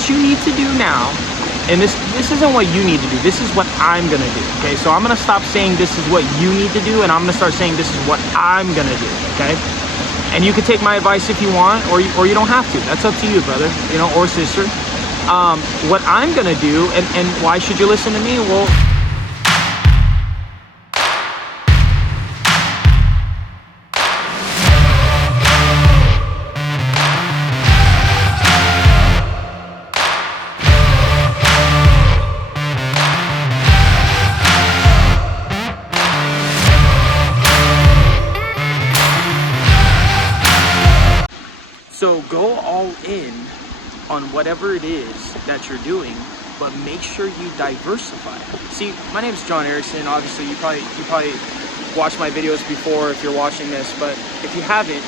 what you need to do now, and this isn't what you need to do, this is what I'm gonna do, okay? So I'm gonna stop saying this is what you need to do, and I'm gonna start saying this is what I'm gonna do, okay? And you can take my advice if you want, or you don't have to. That's up to you, brother, you know, or sister. What I'm gonna do, and why should you listen to me? Well, so go all in on whatever it is that you're doing, but make sure you diversify. See, my name is John Erikson. Obviously, you probably watched my videos before if you're watching this, but if you haven't,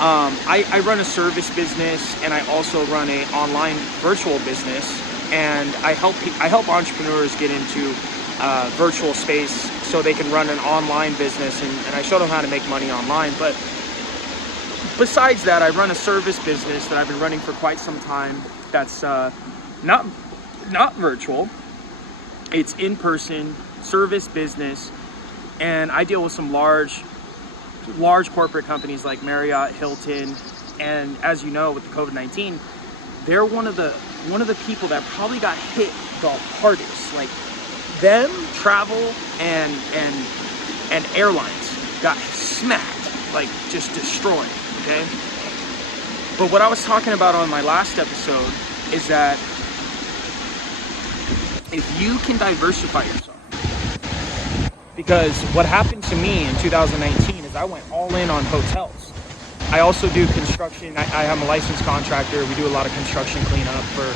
I run a service business, and I also run a online virtual business, and I help entrepreneurs get into virtual space so they can run an online business, and I show them how to make money online. But besides that, I run a service business that I've been running for quite some time. That's not virtual. It's in-person service business, and I deal with some large corporate companies like Marriott, Hilton, and as you know, with the COVID-19, they're one of the people that probably got hit the hardest. Like them, travel and airlines got smacked, like just destroyed. Okay? But what I was talking about on my last episode is that if you can diversify yourself, because what happened to me in 2019 is I went all in on hotels. I also do construction. I am a licensed contractor. We do a lot of construction cleanup for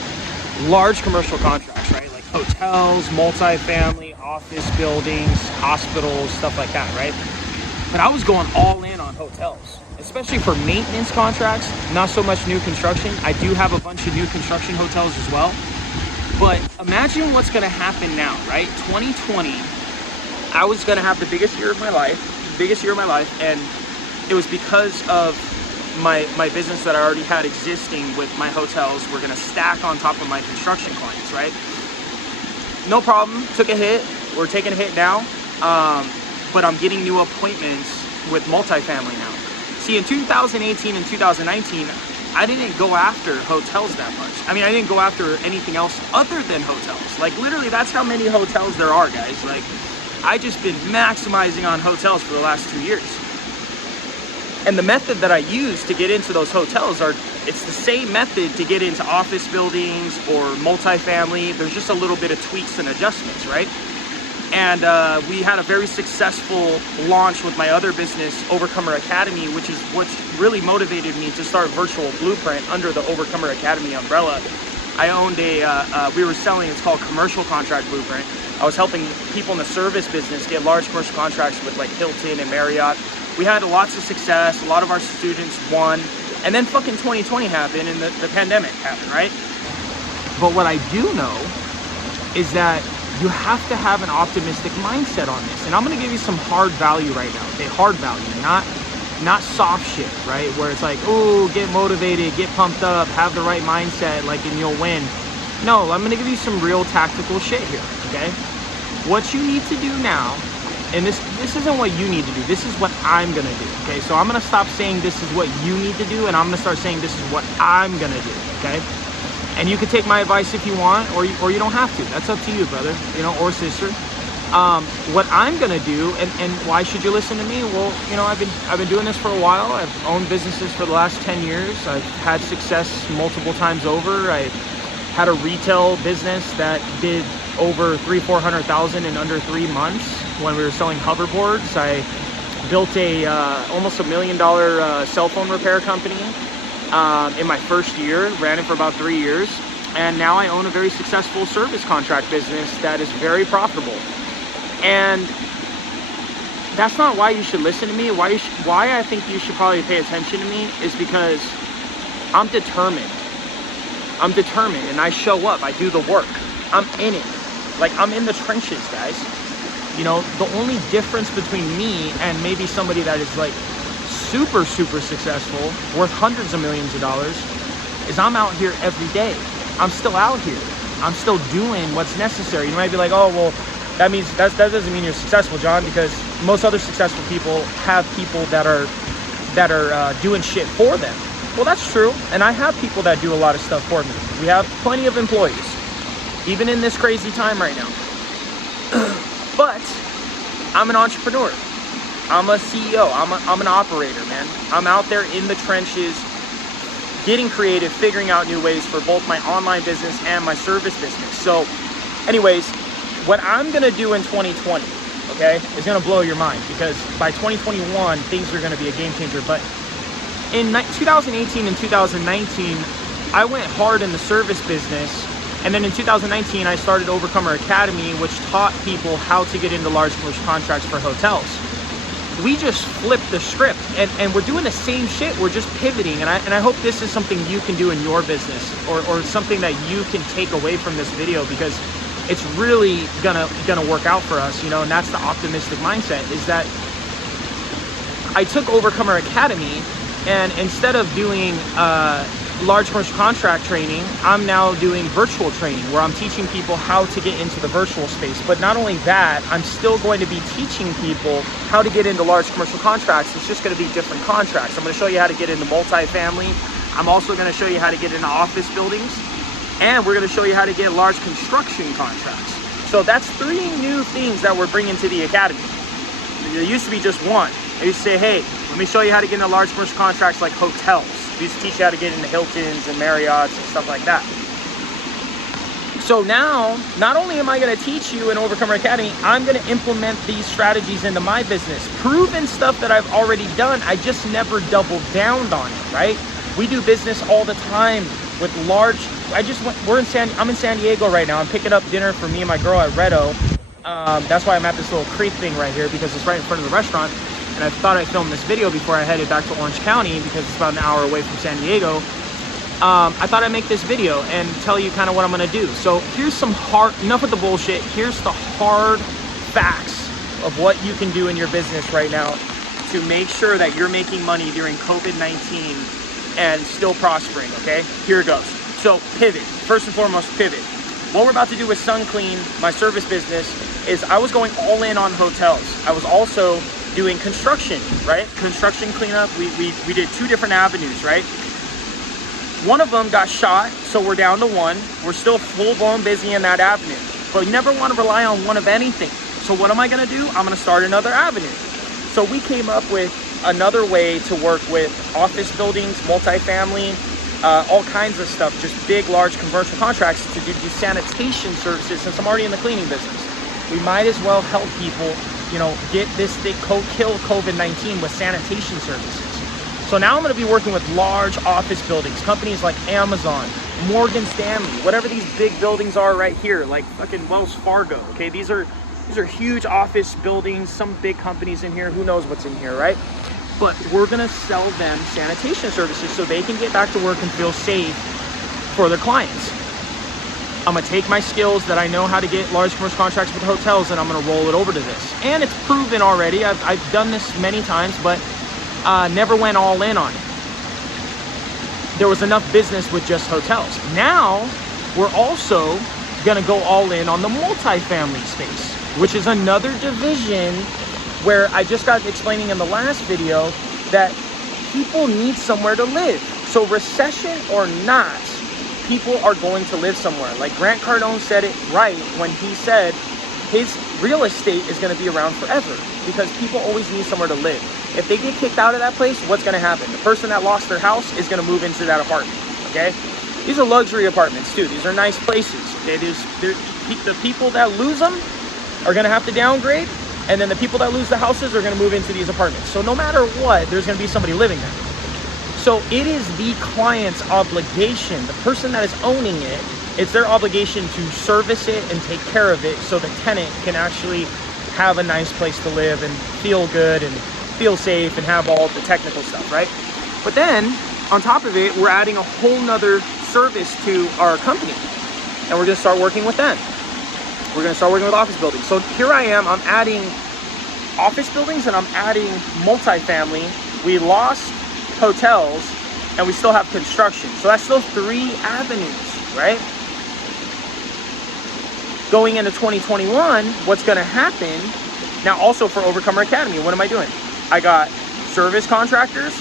large commercial contracts, right? Like hotels, multifamily, office buildings, hospitals, stuff like that, right? But I was going all in on hotels, especially for maintenance contracts, not so much new construction. I do have a bunch of new construction hotels as well. But imagine what's gonna happen now, right? 2020, I was gonna have the biggest year of my life, and it was because of my business that I already had existing with my hotels. We're gonna stack on top of my construction clients, right? No problem, took a hit, we're taking a hit now, but I'm getting new appointments with multifamily now. See, in 2018 and 2019, I didn't go after hotels that much. I mean, I didn't go after anything else other than hotels. Like literally, that's how many hotels there are, guys. Like I just been maximizing on hotels for the last 2 years. And the method that I use to get into those hotels it's the same method to get into office buildings or multifamily. There's just a little bit of tweaks and adjustments, right? And we had a very successful launch with my other business, Overcomer Academy, which is what's really motivated me to start Virtual Blueprint under the Overcomer Academy umbrella. I owned we were selling, it's called Commercial Contract Blueprint. I was helping people in the service business get large commercial contracts with like Hilton and Marriott. We had lots of success, a lot of our students won, and then fucking 2020 happened and the pandemic happened, right? But what I do know is that you have to have an optimistic mindset on this. And I'm gonna give you some hard value right now, okay? Hard value, not soft shit, right? Where it's like, oh, get motivated, get pumped up, have the right mindset, like, and you'll win. No, I'm gonna give you some real tactical shit here, okay? What you need to do now, and this isn't what you need to do, this is what I'm gonna do, okay? So I'm gonna stop saying this is what you need to do, and I'm gonna start saying this is what I'm gonna do, okay? And you can take my advice if you want, or you don't have to. That's up to you, brother, you know, or sister. What I'm gonna do, and why should you listen to me? Well, you know, I've been doing this for a while. I've owned businesses for the last 10 years. I've had success multiple times over. I had a retail business that did over $300,000-400,000 in under 3 months when we were selling hoverboards. I built a almost $1 million cell phone repair company in my first year, ran it for about 3 years, and now I own a very successful service contract business that is very profitable. And that's not why you should listen to me. Why I think you should probably pay attention to me is because I'm determined, and I show up, I do the work, I'm in it, like I'm in the trenches, guys. You know, the only difference between me and maybe somebody that is like super successful, worth hundreds of millions of dollars, is I'm out here every day. I'm still out here. I'm still doing what's necessary. You might be like, oh, well, that doesn't mean you're successful, John, because most other successful people have people that are doing shit for them. Well, that's true. And I have people that do a lot of stuff for me. We have plenty of employees, even in this crazy time right now. But I'm an entrepreneur. I'm a CEO. I'm an operator, man. I'm out there in the trenches, getting creative, figuring out new ways for both my online business and my service business. So anyways, what I'm gonna do in 2020, okay, is gonna blow your mind, because by 2021, things are gonna be a game changer. But in 2018 and 2019, I went hard in the service business. And then in 2019, I started Overcomer Academy, which taught people how to get into large commercial contracts for hotels. We just flipped the script, and we're doing the same shit. We're just pivoting. And I hope this is something you can do in your business, or something that you can take away from this video, because it's really gonna work out for us, you know. And that's the optimistic mindset, is that I took Overcomer Academy, and instead of doing large commercial contract training, I'm now doing virtual training, where I'm teaching people how to get into the virtual space. But not only that, I'm still going to be teaching people how to get into large commercial contracts. It's just going to be different contracts. I'm going to show you how to get into multifamily. I'm also going to show you how to get into office buildings, and we're going to show you how to get large construction contracts. So that's 3 new things that we're bringing to the academy. There used to be just one. I used to say, hey, let me show you how to get into large commercial contracts like hotels. We used to teach you how to get into Hiltons and Marriotts and stuff like that. So now, not only am I going to teach you in Overcomer Academy, I'm going to implement these strategies into my business. Proven stuff that I've already done, I just never doubled down on it, right? We do business all the time with large, I'm in San Diego right now. I'm picking up dinner for me and my girl at Redo. That's why I'm at this little creek thing right here, because it's right in front of the restaurant. And I thought I'd film this video before I headed back to Orange County, because it's about an hour away from San Diego. I thought I'd make this video and tell you kind of what I'm gonna do. So here's some enough with the bullshit. Here's the hard facts of what you can do in your business right now to make sure that you're making money during COVID-19 and still prospering, okay? Here it goes. So pivot, first and foremost, pivot. What we're about to do with Sunclean, my service business, is I was going all in on hotels. I was also doing construction, right? Construction cleanup. We did 2 different avenues, right? One of them got shot, so we're down to 1. We're still full-blown busy in that avenue, but you never want to rely on one of anything. So what am I going to do? I'm going to start another avenue. So we came up with another way to work with office buildings, multifamily, all kinds of stuff, just big, large commercial contracts to do sanitation services. Since I'm already in the cleaning business, we might as well help people, you know, get this thing, kill COVID-19 with sanitation services. So now I'm going to be working with large office buildings, companies like Amazon, Morgan Stanley, whatever these big buildings are right here, like fucking Wells Fargo. Okay, these are huge office buildings, some big companies in here. Who knows what's in here, right? But we're going to sell them sanitation services so they can get back to work and feel safe for their clients. I'm going to take my skills that I know how to get large commercial contracts with hotels, and I'm going to roll it over to this. And it's proven already. I've done this many times, but never went all in on it. There was enough business with just hotels. Now, we're also going to go all in on the multifamily space, which is another division where I just got explaining in the last video that people need somewhere to live. So recession or not, people are going to live somewhere. Like Grant Cardone said it right when he said his real estate is going to be around forever, because people always need somewhere to live. If they get kicked out of that place, what's going to happen? The person that lost their house is going to move into that apartment, okay? These are luxury apartments too. These are nice places, okay? The people that lose them are going to have to downgrade, and then the people that lose the houses are going to move into these apartments. So no matter what, there's going to be somebody living there. So it is the client's obligation, the person that is owning it, it's their obligation to service it and take care of it so the tenant can actually have a nice place to live and feel good and feel safe and have all the technical stuff, right? But then on top of it, we're adding a whole nother service to our company, and we're going to start working with them. We're going to start working with office buildings. So here I am, I'm adding office buildings and I'm adding multifamily. We lost hotels and we still have construction. So that's still 3 avenues. right? Going into 2021, what's gonna happen, now also for Overcomer Academy, what am I doing? I got service contractors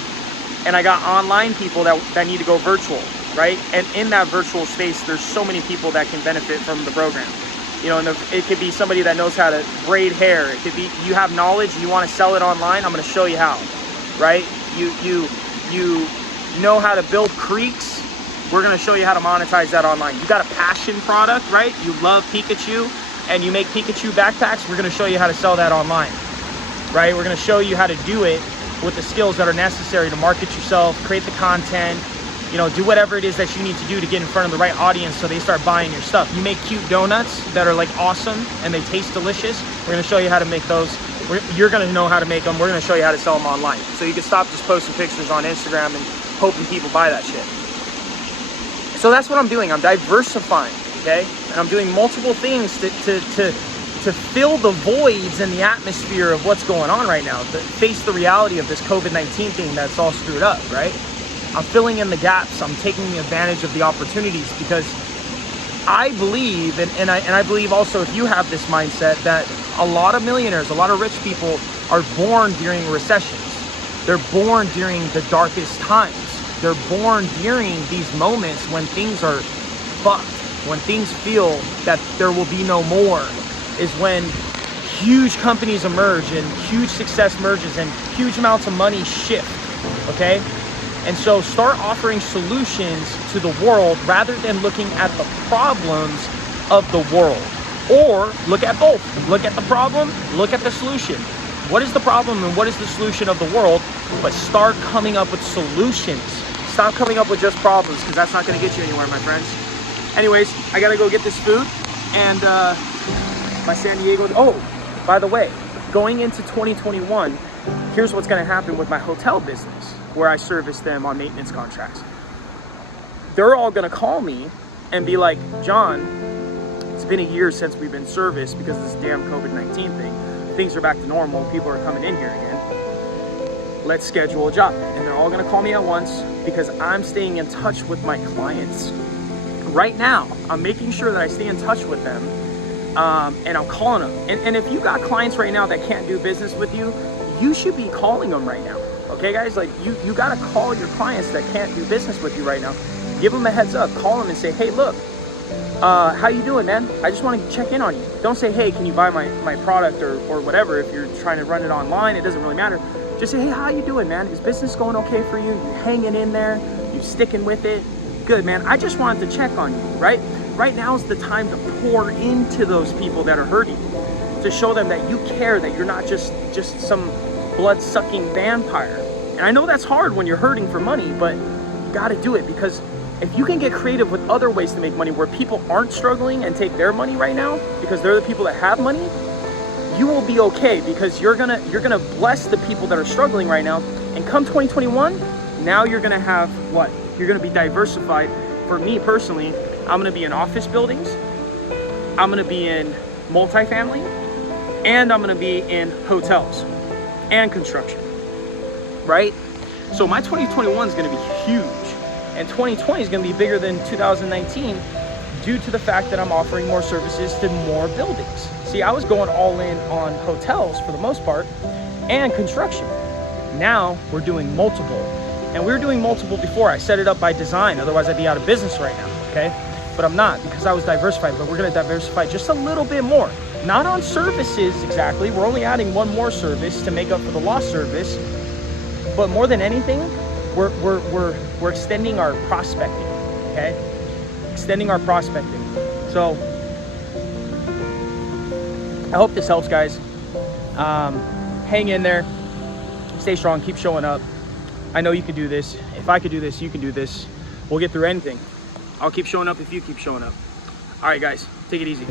and I got online people that need to go virtual, right? And in that virtual space, there's so many people that can benefit from the program. You know, and it could be somebody that knows how to braid hair. It could be you have knowledge and you want to sell it online. I'm going to show you how, right? You know how to build creeks. We're going to show you how to monetize that online. You got a passion product, right? You love Pikachu and you make Pikachu backpacks. We're going to show you how to sell that online, right? We're going to show you how to do it with the skills that are necessary to market yourself, create the content, you know, do whatever it is that you need to do to get in front of the right audience so they start buying your stuff. You make cute donuts that are like awesome and they taste delicious. We're gonna show you how to make those. You're gonna know how to make them. We're gonna show you how to sell them online. So you can stop just posting pictures on Instagram and hoping people buy that shit. So that's what I'm doing. I'm diversifying, okay? And I'm doing multiple things to fill the voids in the atmosphere of what's going on right now, to face the reality of this COVID-19 thing that's all screwed up, right? I'm filling in the gaps. I'm taking advantage of the opportunities because I believe, and I believe also if you have this mindset, that a lot of millionaires, a lot of rich people are born during recessions. They're born during the darkest times. They're born during these moments when things are fucked, when things feel that there will be no more, is when huge companies emerge and huge success emerges and huge amounts of money shift, okay? And so start offering solutions to the world rather than looking at the problems of the world. Or look at both. Look at the problem, look at the solution. What is the problem and what is the solution of the world? But start coming up with solutions. Stop coming up with just problems, because that's not going to get you anywhere, my friends. Anyways, I got to go get this food. And my San Diego... Oh, by the way, going into 2021, here's what's going to happen with my hotel business, where I service them on maintenance contracts. They're all gonna call me and be like, John, it's been a year since we've been serviced because of this damn COVID-19 thing. Things are back to normal, people are coming in here again. Let's schedule a job. And they're all gonna call me at once because I'm staying in touch with my clients. Right now, I'm making sure that I stay in touch with them and I'm calling them. And if you got clients right now that can't do business with you, you should be calling them right now. Okay, guys, like you got to call your clients that can't do business with you right now. Give them a heads up. Call them and say, hey, look, how you doing, man? I just want to check in on you. Don't say, hey, can you buy my product or whatever. If you're trying to run it online, it doesn't really matter. Just say, hey, how you doing, man? Is business going okay for you? You hanging in there? You sticking with it? Good, man. I just wanted to check on you, right? Right now is the time to pour into those people that are hurting, to show them that you care, that you're not just some blood-sucking vampire. And I know that's hard when you're hurting for money, but you got to do it, because if you can get creative with other ways to make money where people aren't struggling and take their money right now because they're the people that have money, you will be okay, because you're gonna bless the people that are struggling right now. And come 2021, now you're gonna have what? You're gonna be diversified. For me personally, I'm gonna be in office buildings, I'm gonna be in multifamily, and I'm gonna be in hotels and construction, right? So my 2021 is gonna be huge, and 2020 is gonna be bigger than 2019 due to the fact that I'm offering more services to more buildings. See, I was going all in on hotels for the most part and construction. Now we're doing multiple, and we were doing multiple before. I set it up by design, otherwise I'd be out of business right now, okay? But I'm not, because I was diversified, but we're gonna diversify just a little bit more. Not on services exactly, we're only adding one more service to make up for the lost service, but more than anything, we're extending our prospecting, okay? Extending our prospecting. So, I hope this helps, guys. Hang in there, stay strong, keep showing up. I know you can do this. If I could do this, you can do this. We'll get through anything. I'll keep showing up if you keep showing up. All right, guys, take it easy.